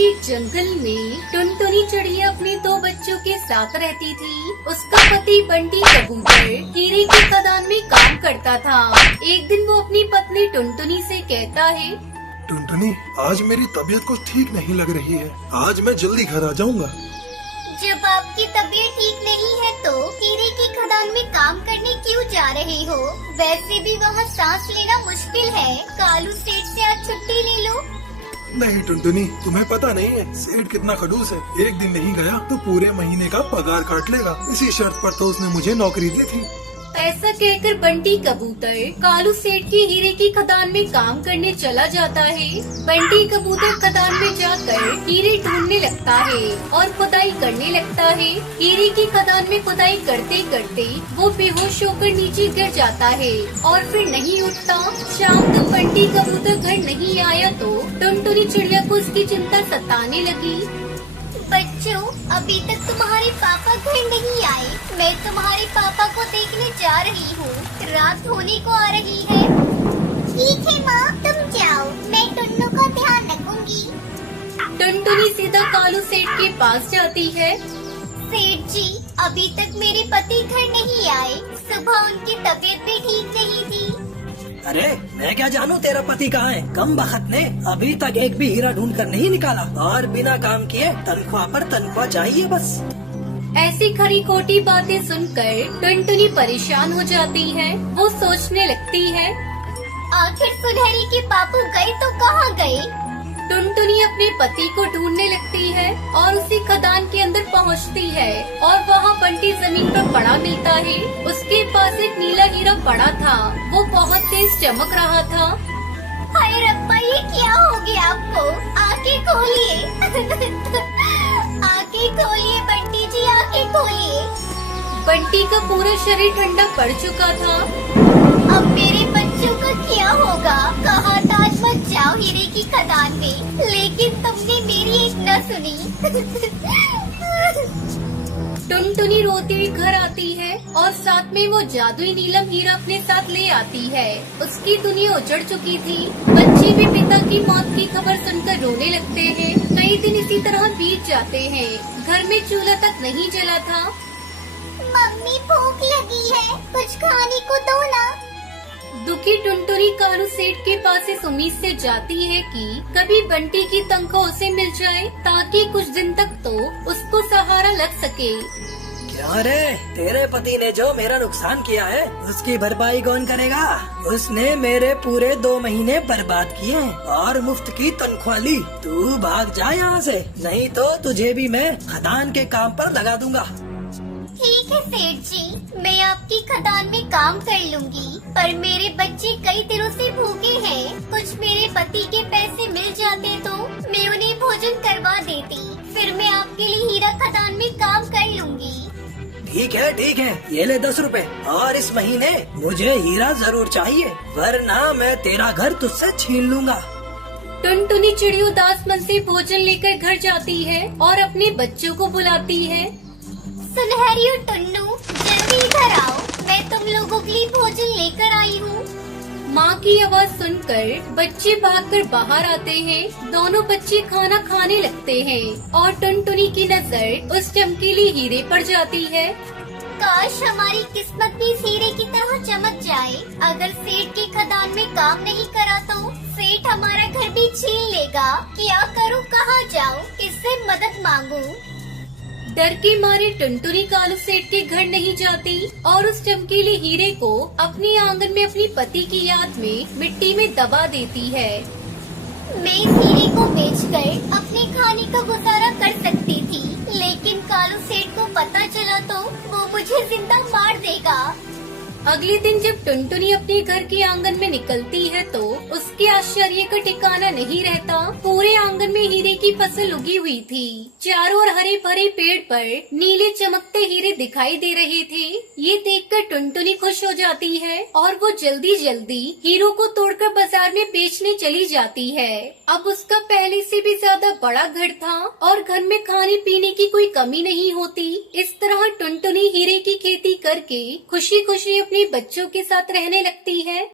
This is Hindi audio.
के एक जंगल में टुनटुनी चिड़िया अपने दो बच्चों के साथ रहती थी। उसका पति बंटी कबूतर हीरे की खदान में काम करता था। एक दिन वो अपनी पत्नी टुनटुनी से कहता है, टुनटुनी, आज मेरी तबीयत कुछ ठीक नहीं लग रही है। आज मैं जल्दी घर आ जाऊंगा। जब आपकी तबीयत ठीक नहीं है तो हीरे की खदान में काम करने क्यों जा रहे हो? वैसे भी वहाँ सांस लेना मुश्किल है। कालू सेठ से आज छुट्टी ले लो। नहीं टुनटुनी, तुम्हें पता नहीं है सेठ कितना खड़ूस है। एक दिन नहीं गया तो पूरे महीने का पगार काट लेगा। इसी शर्त पर तो उसने मुझे नौकरी दी थी। ऐसा कहकर बंटी कबूतर कालू सेठ की हीरे की खदान में काम करने चला जाता है। बंटी कबूतर खदान में जाकर हीरे ढूंढने लगता है और खुदाई करने लगता है। हीरे की खदान में खुदाई करते करते वो बेहोश होकर नीचे गिर जाता है और फिर नहीं उठता। शाम तक बंटी कबूतर घर नहीं आया तो टुनटुनी चिड़िया को उसकी चिंता सताने लगी। बच्चों, अभी तक तुम्हारे पापा घर नहीं आए। मैं तुम्हारे पापा को देखने जा रही हूँ। रात होने को आ रही है। ठीक है माँ, तुम जाओ, मैं टुन्नू का ध्यान रखूंगी। टुनटुनी सीधा कालू सेठ के पास जाती है। सेठ जी, अभी तक मेरे पति घर नहीं आए। सुबह उनकी तबीयत भी ठीक नहीं थी। अरे मैं क्या जानूं तेरा पति कहाँ है? कम बखत ने अभी तक एक भी हीरा ढूंढ कर नहीं निकाला और बिना काम किए तनख्वाह पर तनख्वाह चाहिए बस। ऐसी खरी खोटी बातें सुनकर टुनटुनी परेशान हो जाती है। वो सोचने लगती है, आखिर सुनहरी के पापू गए तो कहाँ गए? टुनटुनी अपने पति को ढूंढने लगती है और उसी खदान के अंदर पहुंचती है और वहाँ बंटी जमीन पर पड़ा मिलता है। उसके पास एक नीला हीरा पड़ा था। वो बहुत तेज चमक रहा था। हाय रब्बा, ये क्या हो गया आपको? आंखें खोलिए। आंखें खोलिए बंटी जी, आंखें खोलिए। बंटी का पूरा शरीर ठंडा पड़ चुका था। अब मेरे बच्चों का क्या होगा? कहा था आज मत जाओ हीरे की खदान में, लेकिन तुमने मेरी एक न सुनी। टुनटुनी रोती हुई घर आती है और साथ में वो जादुई नीलम हीरा अपने साथ ले आती है। उसकी दुनिया उजड़ चुकी थी। बच्चे भी पिता की मौत की खबर सुनकर रोने लगते हैं। कई दिन इसी तरह बीत जाते हैं। घर में चूल्हा तक नहीं जला था। मम्मी, भूख लगी है, कुछ खाने को दो ना। दुखी टुनटुनी कालू सेठ के पास इस उम्मीद से जाती है कि कभी बंटी की तनख्वाह उसे मिल जाए ताकि कुछ दिन तक तो उसको सहारा लग सके। क्या रे, तेरे पति ने जो मेरा नुकसान किया है उसकी भरपाई कौन करेगा? उसने मेरे पूरे 2 महीने बर्बाद किए और मुफ्त की तनख्वाह ली। तू भाग जा यहाँ से, नहीं तो तुझे भी मैं खदान के काम पर लगा दूंगा। ठीक है सेठ जी, मैं आपकी खदान में काम कर लूंगी, पर मेरे बच्चे कई दिनों से भूखे हैं। कुछ मेरे पति के पैसे मिल जाते तो मैं उन्हें भोजन करवा देती। फिर मैं आपके लिए हीरा खदान में काम कर लूंगी। ठीक है, ये ले 10 रुपए और इस महीने मुझे हीरा जरूर चाहिए, वरना मैं तेरा घर तुझसे छीन लूंगा। टुनटुनी चिड़िया उदास मन से भोजन लेकर घर जाती है और अपने बच्चों को बुलाती है। सुनहरी और टुन्नू, जल्दी इधर आओ, मैं तुम लोगों के लिए भोजन लेकर आई हूँ। माँ की आवाज सुनकर बच्चे भागकर बाहर आते हैं। दोनों बच्चे खाना खाने लगते हैं और टुनटुनी की नजर उस चमकीली हीरे पर जाती है। काश हमारी किस्मत भी इस हीरे की तरह चमक जाए। अगर सेठ की खदान में काम नहीं करा तो सेठ हमारा घर भी छीन लेगा। क्या करूँ, कहाँ जाऊँ, किससे मदद मांगू? डर के मारे टुनटुनी कालू सेठ के घर नहीं जाती और उस चमकीले हीरे को अपने आंगन में अपनी पति की याद में मिट्टी में दबा देती है। मैं इस हीरे को बेचकर अपने खाने का गुजारा कर सकती थी, लेकिन कालू सेठ को पता चला तो वो मुझे जिंदा मार देगा। अगले दिन जब टुनटुनी अपने घर के आंगन में निकलती है तो उसके आश्चर्य का ठिकाना नहीं रहता। पूरे आंगन में हीरे की फसल उगी हुई थी। चारों ओर हरे भरे पेड़ पर नीले चमकते हीरे दिखाई दे रहे थे। ये देखकर टुनटुनी खुश हो जाती है और वो जल्दी जल्दी हीरों को तोड़कर बाजार में बेचने चली जाती है। अब उसका पहले से भी ज्यादा बड़ा घर था और घर में खाने पीने की कोई कमी नहीं होती। इस तरह टुनटुनी हीरे की खेती करके खुशी खुशी अपने बच्चों के साथ रहने लगती है।